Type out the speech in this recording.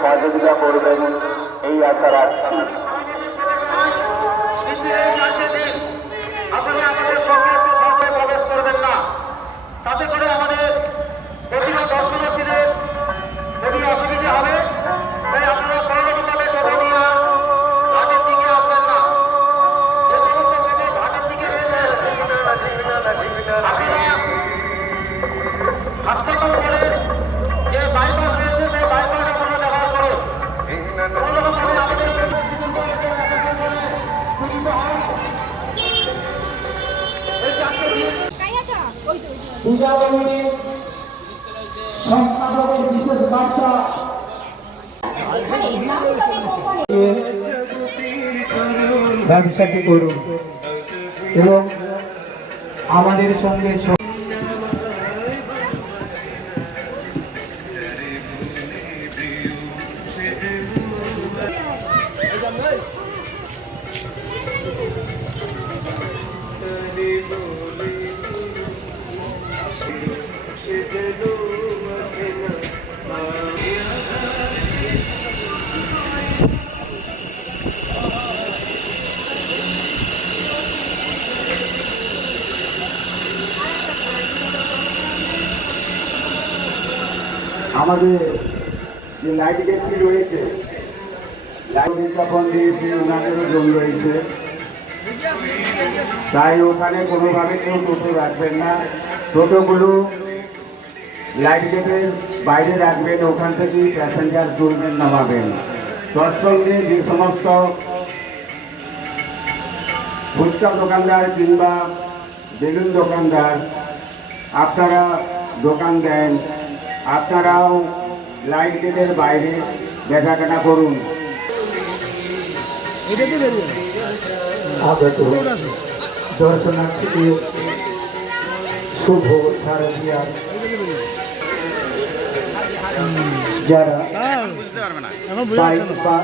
সহযোগিতা করবেন এই আশা রাখছি। আপনারা আমাদের সঙ্গে প্রবেশ করবেন না, তাতে করে আমাদের প্রতিমা দর্শনার্থীদের খুবই অসুবিধা হবে। তাই আপনারা সর্বভাবে কথা নিয়ে ঘাটের দিকে আসবেন না। যে সমস্ত ঘাটের দিকে রয়েছে আপনারা হাসপাতাল বলে যে বাইপাস রয়েছে সেই বাইপাস আপনারা ব্যবহার করুন। পূজা কমিটির সংস্থাপকের বিশেষ বার্তা ব্যবসাটি করুন এবং আমাদের সঙ্গে আমাদের যে লাইট গেটটি রয়েছে, লাইট যখন দিয়েছে ওনাদেরও জমি রয়েছে, তাই ওখানে কোনোভাবে কেউ টোটো রাখবেন না। টোটোগুলো লাইট গেটের বাইরে রাখবেন, ওখান থেকেই প্যাসেঞ্জার তুলবেন, নামাবেন। তৎসঙ্গে যে সমস্ত ফুচকা দোকানদার কিংবা বেলুন দোকানদার আপনারা দোকান দেন, আপনারাও লাইট গেটের বাইরে বেচাকেনা করুন। আগত দর্শনার্থীদের শুভ শারদীয়া যারা বাইক বা